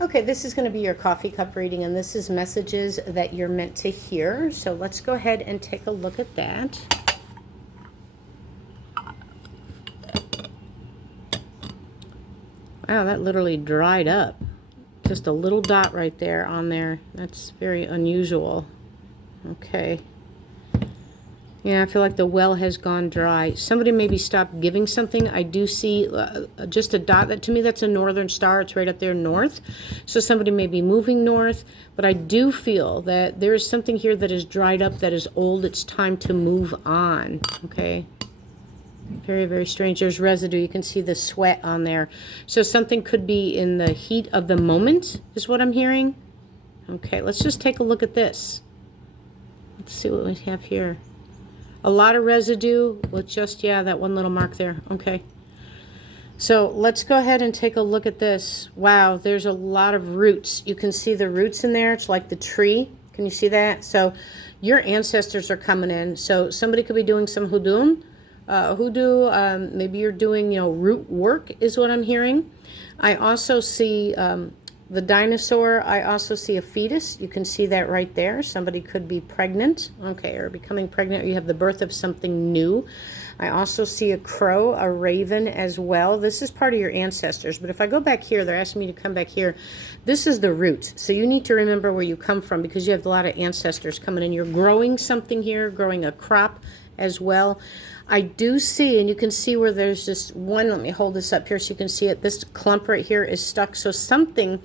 Okay, this is going to be your coffee cup reading, and this is messages that you're meant to hear. So let's go ahead and take a look at that. Wow, that literally dried up. Just a little dot right there on there. That's very unusual. Okay. Yeah, I feel like the well has gone dry. Somebody maybe stopped giving something. I do see just a dot. That to me, that's a northern star. It's right up there north. So somebody may be moving north. But I do feel that there is something here that is dried up, that is old. It's time to move on. Okay. Very, very strange. There's residue. You can see the sweat on there. So something could be in the heat of the moment is what I'm hearing. Okay, let's just take a look at this. Let's see what we have here. A lot of residue with just, yeah, that one little mark there. Okay. So let's go ahead and take a look at this. Wow, there's a lot of roots. You can see the roots in there. It's like the tree. Can you see that? So your ancestors are coming in. So somebody could be doing some hoodoo. Maybe you're doing, root work is what I'm hearing. I also see the dinosaur. I also see a fetus. You can see that right there. Somebody could be pregnant, okay, or becoming pregnant, or you have the birth of something new. I also see a crow, a raven as well. This is part of your ancestors. But if I go back here, they're asking me to come back here. This is the root. So you need to remember where you come from, because you have a lot of ancestors coming in. You're growing something here, growing a crop as well. I do see, and you can see where there's just one, let me hold this up here so you can see it. This clump right here is stuck. So something,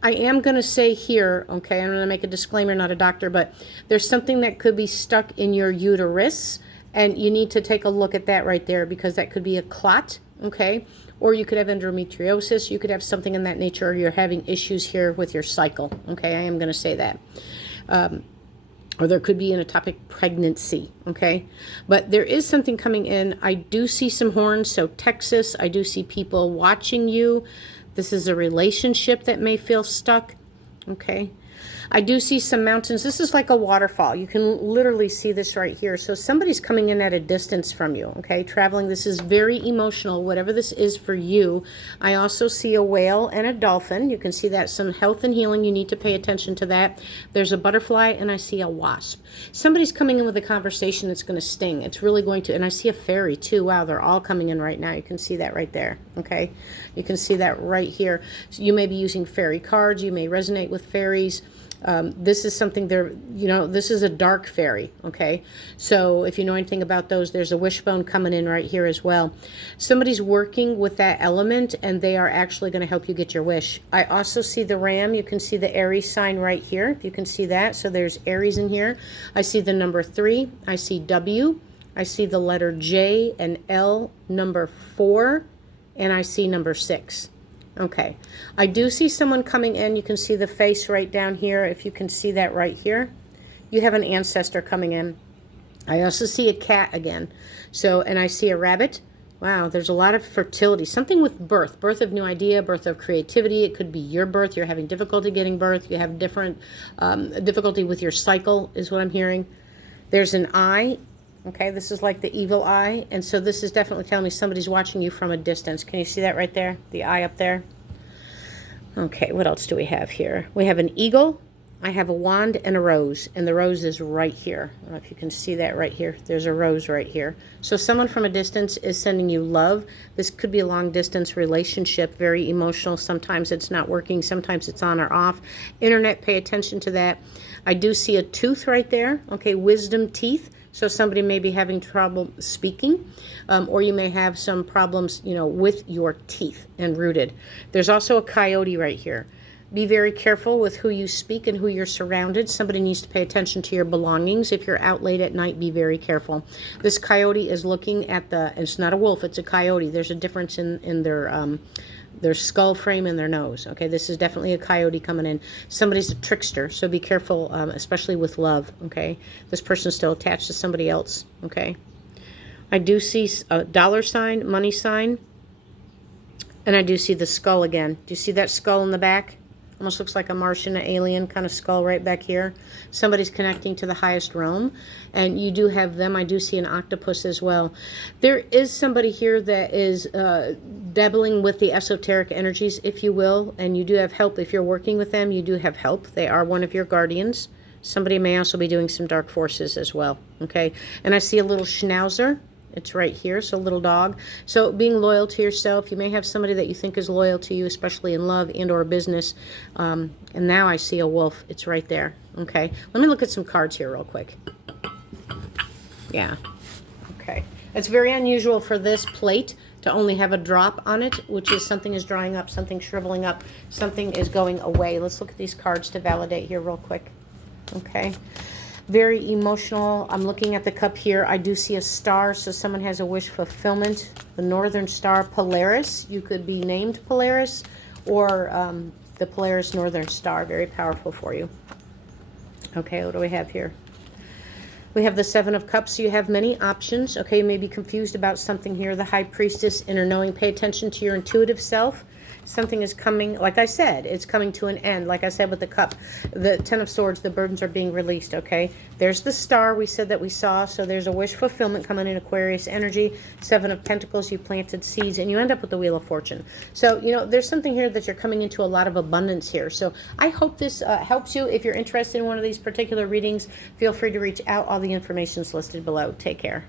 I am going to say here, okay, I'm going to make a disclaimer, not a doctor, but there's something that could be stuck in your uterus, and you need to take a look at that right there, because that could be a clot, okay? Or you could have endometriosis, you could have something in that nature, or you're having issues here with your cycle, okay? I am going to say that. Or there could be an ectopic pregnancy, okay? But there is something coming in. I do see some horns, so Texas, I do see people watching you. This is a relationship that may feel stuck, okay? I do see some mountains. This is like a waterfall. You can literally see this right here. So somebody's coming in at a distance from you, okay? Traveling. This is very emotional, whatever this is for you. I also see a whale and a dolphin. You can see that. Some health and healing. You need to pay attention to that. There's a butterfly, and I see a wasp. Somebody's coming in with a conversation that's going to sting. It's really going to. And I see a fairy too. Wow, they're all coming in right now. You can see that right there, okay? You can see that right here. So you may be using fairy cards. You may resonate with fairies. This is something there, this is a dark fairy, okay? So if you know anything about those, there's a wishbone coming in right here as well. Somebody's working with that element, and they are actually going to help you get your wish. I also see the ram. You can see the Aries sign right here. You can see that. So there's Aries in here. I see the number 3. I see W. I see the letter J and L, number 4, and I see number 6. Okay, I do see someone coming in. You can see the face right down here. If you can see that right here, you have an ancestor coming in. I also see a cat again. So, and I see a rabbit. Wow, there's a lot of fertility. Something with birth of new idea, birth of creativity. It could be your birth. You're having difficulty getting birth. You have different difficulty with your cycle is what I'm hearing. There's an eye. Okay, this is like the evil eye. And so this is definitely telling me somebody's watching you from a distance. Can you see that right there? The eye up there? Okay, what else do we have here? We have an eagle. I have a wand and a rose. And the rose is right here. I don't know if you can see that right here. There's a rose right here. So someone from a distance is sending you love. This could be a long distance relationship, very emotional. Sometimes it's not working. Sometimes it's on or off. Internet, pay attention to that. I do see a tooth right there. Okay, wisdom teeth. So somebody may be having trouble speaking, or you may have some problems, with your teeth and rooted. There's also a coyote right here. Be very careful with who you speak and who you're surrounded. Somebody needs to pay attention to your belongings. If you're out late at night, be very careful. This coyote is looking at it's not a wolf, it's a coyote. There's a difference in their skull frame and their nose. Okay, this is definitely a coyote coming in. Somebody's a trickster, so be careful, especially with love. Okay, this person's still attached to somebody else. Okay, I do see a dollar sign, money sign, and I do see the skull again. Do you see that skull in the back? Almost looks like a Martian, an alien kind of skull right back here. Somebody's connecting to the highest realm. And you do have them. I do see an octopus as well. There is somebody here that is dabbling with the esoteric energies, if you will. And you do have help. If you're working with them, you do have help. They are one of your guardians. Somebody may also be doing some dark forces as well. Okay. And I see a little schnauzer. It's right here, so little dog. So being loyal to yourself, you may have somebody that you think is loyal to you, especially in love and or business. And now I see a wolf. It's right there. Okay. Let me look at some cards here real quick. Yeah. Okay. It's very unusual for this plate to only have a drop on it, which is something is drying up, something shriveling up, something is going away. Let's look at these cards to validate here real quick. Okay. Very emotional. I'm looking at the cup here. I do see a star, so someone has a wish fulfillment. The Northern Star Polaris. You could be named Polaris or the Polaris Northern Star. Very powerful for you. Okay, what do we have here? We have the Seven of Cups, so you have many options. Okay, you may be confused about something here. The High Priestess, inner knowing. Pay attention to your intuitive self. Something is coming, like I said, it's coming to an end. Like I said with the cup, the Ten of Swords, the burdens are being released, okay? There's the star we said that we saw, so there's a wish fulfillment coming in Aquarius energy. Seven of Pentacles, you planted seeds, and you end up with the Wheel of Fortune. So, you know, there's something here that you're coming into a lot of abundance here. So I hope this helps you. If you're interested in one of these particular readings, feel free to reach out. All the information is listed below. Take care.